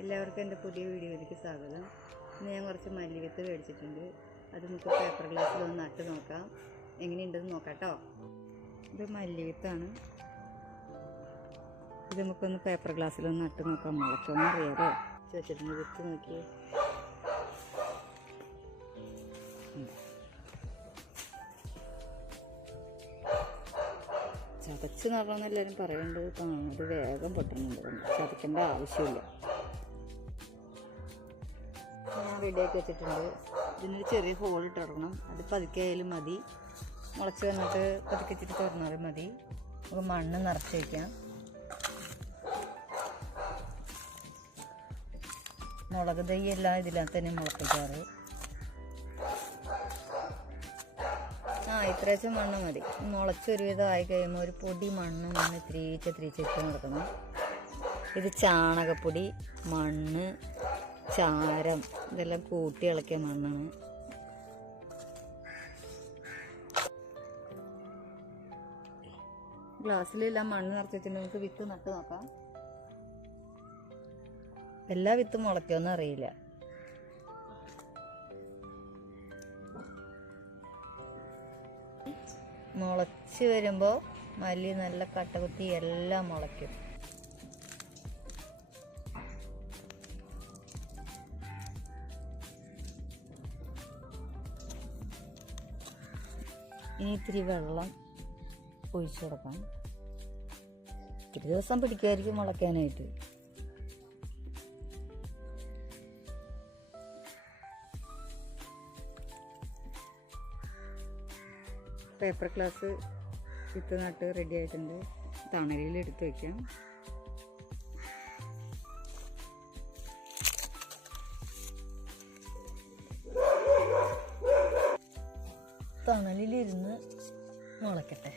എല്ലാവർക്കും എൻ്റെ പുതിയ വീഡിയോയിലേക്ക് സ്വാഗതം. ഇന്ന് ഞാൻ കുറച്ച് മല്ലിവിത്ത് മേടിച്ചിട്ടുണ്ട്. അത് നമുക്ക് പേപ്പർ ഗ്ലാസ്സിൽ ഒന്ന് നട്ട് നോക്കാം, എങ്ങനെയുണ്ടെന്ന് നോക്കാം കേട്ടോ. ഇത് മല്ലിവിത്താണ്. ഇത് നമുക്കൊന്ന് പേപ്പർ ഗ്ലാസ്സിലൊന്ന് നട്ട് നോക്കാം, മുളയ്ക്കുമെന്ന് അറിയാലോ. ചോദിച്ചിട്ടുണ്ട് വിത്ത് നോക്കി. ചതച്ച് നടണമെന്ന് എല്ലാവരും പറയുന്നത് അത് വേഗം പൊട്ടുന്നുണ്ട്. ചതക്കേണ്ട ആവശ്യമില്ല. ഞാൻ റെഡിയാക്കി വെച്ചിട്ടുണ്ട്. ഇതിനൊരു ചെറിയ ഹോൾ ഇട്ട് കൊടുക്കണം. അത് പതുക്കെ ആയാലും മതി. മുളച്ച് വന്നിട്ട് പതുക്കെ ഇച്ചിട്ട് തുറന്നാലും മതി. നമുക്ക് മണ്ണ് നിറച്ച് വയ്ക്കാം. മുളക് തൈ എല്ലാം ഇതിനകത്ത് തന്നെ മുളപ്പിക്കാറ്. ഇത്രേശം മണ്ണ് മതി. മുളച്ചൊരു വിധം ആയി കഴിയുമ്പോൾ ഒരു പൊടി മണ്ണ് ഇങ്ങനെ തിരിച്ചിട്ട് നടക്കണം. ഇത് ചാണകപ്പൊടി, മണ്ണ്, ചാരം ഇതെല്ലാം കൂട്ടി ഇളക്കിയ മണ്ണാണ്. ഗ്ലാസ്സിലെല്ലാം മണ്ണ് നിറച്ച് വെച്ചിട്ട് നമുക്ക് വിത്ത് നട്ട് നോക്കാം. എല്ലാ വിത്തും മുളയ്ക്കുമെന്ന് അറിയില്ല. മുളച്ച് വരുമ്പോൾ മല്ലി നല്ല കട്ടകുത്തി എല്ലാം മുളയ്ക്കും. ഇനി ഇത്തിരി വെള്ളം ഒഴിച്ചു കൊടുക്കാം. ഇത്തിരി ദിവസം പിടിക്കുമായിരിക്കും മുളയ്ക്കാനായിട്ട്. പേപ്പർ ഗ്ലാസ് വിത്ത് നട്ട് റെഡി ആയിട്ടുണ്ട്. തണലിൽ എടുത്ത് വയ്ക്കാം. തണലിലിരുന്ന് മുളയ്ക്കട്ടെ.